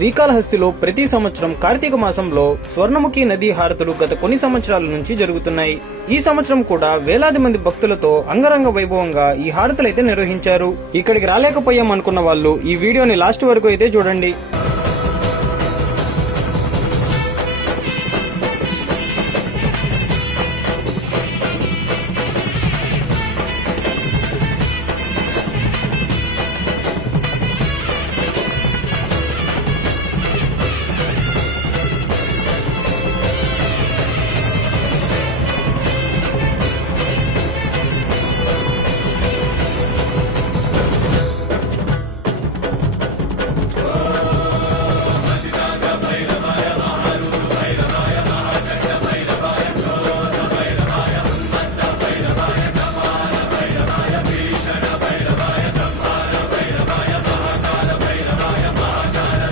శ్రీకాళహస్తిలో ప్రతి సంవత్సరం కార్తీక మాసంలో స్వర్ణముఖి నదీ హారతులు గత కొన్ని సంవత్సరాల నుంచి జరుగుతున్నాయి. ఈ సంవత్సరం కూడా వేలాది మంది భక్తులతో అంగరంగ వైభవంగా ఈ హారతులైతే నిర్వహించారు. ఇక్కడికి రాలేకపోయాం అనుకున్న వాళ్ళు ఈ వీడియోని లాస్ట్ వరకు అయితే చూడండి.